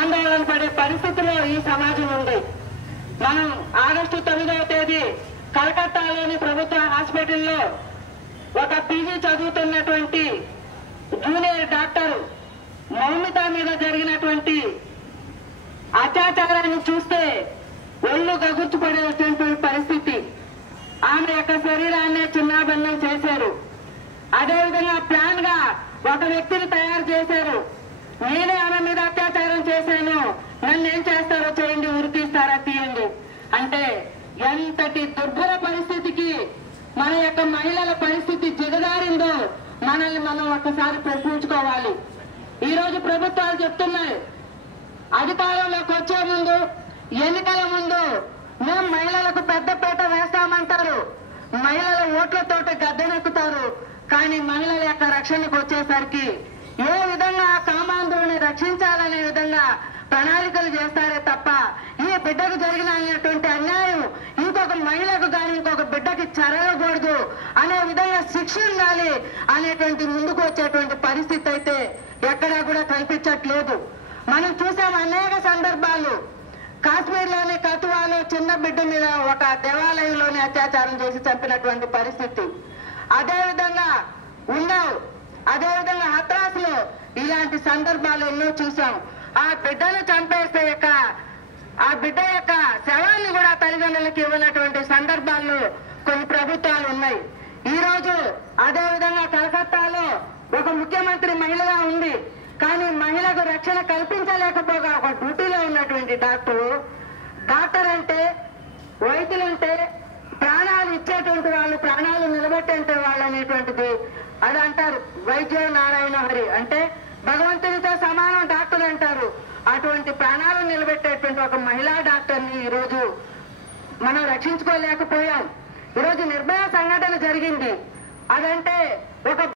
ఆందోళన పడే పరిస్థితిలో ఈ సమాజం ఉంది. మనం ఆగస్టు 9వ తేదీ కలకత్తాలోని ప్రభుత్వ హాస్పిటల్లో ఒక పీజీ చదువుతున్నటువంటి జూనియర్ డాక్టర్ మౌమిత మీద జరిగినటువంటి అత్యాచారాన్ని చూస్తే ఒళ్ళు గగుర్చుపడేటువంటి పరిస్థితి. ఆమె యొక్క శరీరాన్ని చిన్నాభిన్నం చేశారు. అదేవిధంగా ప్లాన్ గా ఒక వ్యక్తిని తయారు చేశారు. నేనే ఆమె మీద అత్యాచారం చేశాను, నన్ను ఏం చేస్తారో చేయండి, ఉరితీస్తారా తీయండి అంటే ఎంతటి దుర్భర పరిస్థితికి మన యొక్క మహిళల పరిస్థితి దిగజారిందో మనల్ని మనం ఒక్కసారి ప్రశ్నించుకోవాలి. ఈ రోజు ప్రభుత్వాలు చెప్తున్నాయి, అధికారంలోకి వచ్చే ముందు, ఎన్నికల ముందు మేము మహిళలకు పెద్దపీట వేస్తామంటారు, మహిళల ఓట్లతోటి గద్దెనెక్కుతారు. కానీ మహిళల యొక్క రక్షణకు వచ్చేసరికి ఏ విధంగా కామాంధుని రక్షించాలనే విధంగా ప్రణాళికలు చేస్తారే తప్ప ఈ బిడ్డకు జరిగిన అనేటువంటి అన్యాయం ఇంకొక మహిళకు కానీ ఇంకొక బిడ్డకి జరగకూడదు అనే విధంగా శిక్ష ఉండాలి అనేటువంటి ముందుకు వచ్చేటువంటి పరిస్థితి అయితే ఎక్కడా కూడా కనిపించట్లేదు. మనం చూసాం అనేక సందర్భాలు. కాశ్మీర్లోని కతువాలో చిన్న బిడ్డ మీద ఒక దేవాలయంలోని అత్యాచారం చేసి చంపినటువంటి పరిస్థితి. అదేవిధంగా ఉన్నావు, అదేవిధంగా హత్రాస్లో ఇలాంటి సందర్భాలు ఎన్నో చూసాం. ఆ బిడ్డను చంపేస్తే ఆ బిడ్డ యొక్క శవాన్ని కూడా తల్లిదండ్రులకు ఇవ్వనటువంటి సందర్భాల్లో కొన్ని ప్రభుత్వాలు ఉన్నాయి. ఈ రోజు అదేవిధంగా కలకత్తాలో ఒక ముఖ్యమంత్రి మహిళగా ఉంది, కానీ మహిళకు రక్షణ కల్పించలేకపోగా ఒక డ్యూటీలో ఉన్నటువంటి డాక్టర్ అంటే, వైద్యులంటే ప్రాణాలు ఇచ్చేటువంటి వాళ్ళు, ప్రాణాలు నిలబెట్టేంటే వాళ్ళు అనేటువంటిది అది అంటారు. వైద్య నారాయణ హరి అంటే భగవంతునితో సమానం డాక్టర్ అంటారు. అటువంటి ప్రాణాలు నిలబెట్టేటువంటి ఒక మహిళా డాక్టర్ని ఈరోజు మనం రక్షించుకోలేకపోయాం. ఈరోజు నిర్భయ సంఘటన జరిగింది. అదంటే ఒక